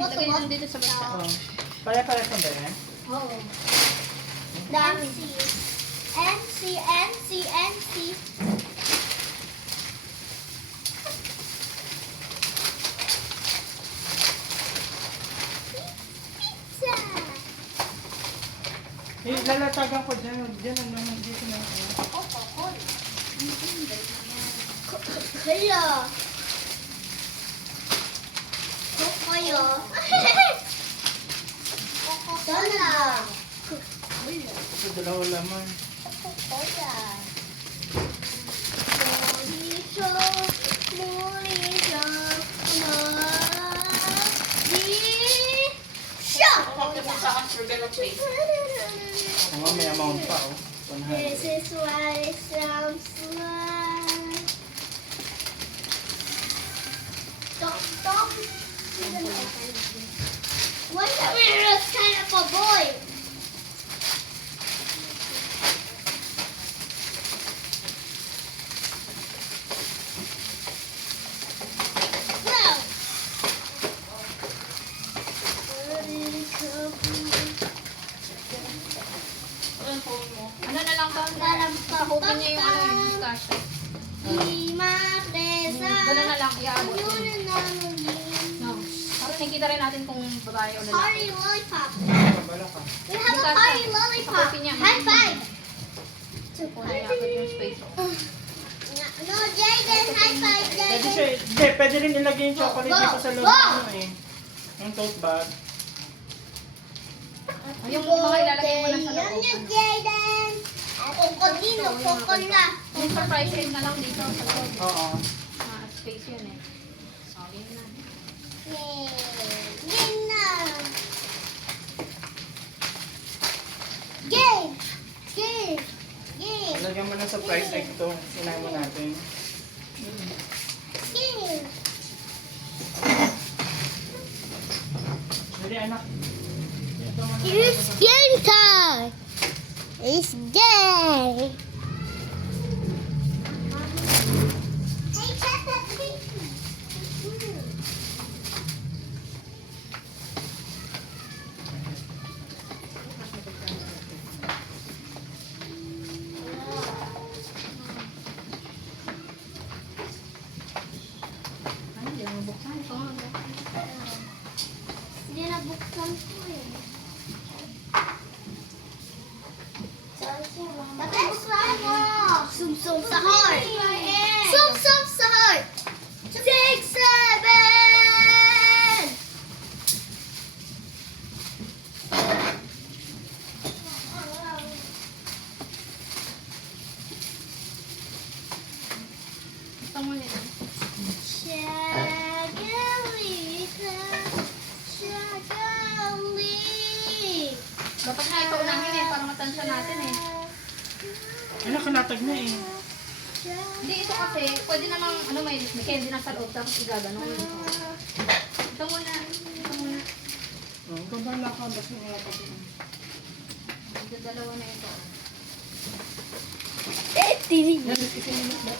Lagay lang dito sa basta. Oh. Pare-pare sa ba eh? Oo. Dami. NC. Pizza. Eh, lalatagan ko dyan. Dyan ang naman dito na. Kaya. Kaya. Sana. Ito dalawa laman. Kaya. Kapag sa answer, gano'n plate. Oh, may amount pa oh. This 100. is why it sounds like. Stop. What's that weird kind of a boy? Wow. Ano yung phone mo? Ano na lang ba? Pakupin niya yung ano yung discussion. Gano'n na lang, iaabot. No. Para nakikita rin natin kung babae o lalaki. Party lollipop. Kabala ka. We have a party lollipop. Pakupin niya. High five. Kung naiabot yung space. No, Jaden, high five, Pwede Jaden. siya, hindi, pwede rin ilagay yung chocolate dito sa loob Go! ng ano eh. Yung tote bag. Yung mga ilalagay mo na sa Yan loob. yung Jaden. Kokodino, kokola. Yung surprise egg na lang dito sa loob. Oo. Space yun eh. Oh, yun na. Game na. Game. Lagyan mo na sa price tag ito. Sinahin mo natin. Game. Dali anak. Ito mo na. It's game time. It's game. Hey, check that picture. Ano, hindi mo buksan. Ito nga. Hindi na buksan ko eh. Buksan mo! Sum-sum sa heart! Sum-sum sa heart! 6, 7! Gusto mo nila. Shagalita, shagali. Dapat nga ito unahin eh, para matansya natin eh. Ay, nakalatag na eh. Hindi, ito kasi, pwede namang, may candy na sa loob, tapos igaganon. Ito muna. Kabala ka. Basta nga pa. Ito, dalawa na ito. Eh, tinig. Yan, isinilip ba?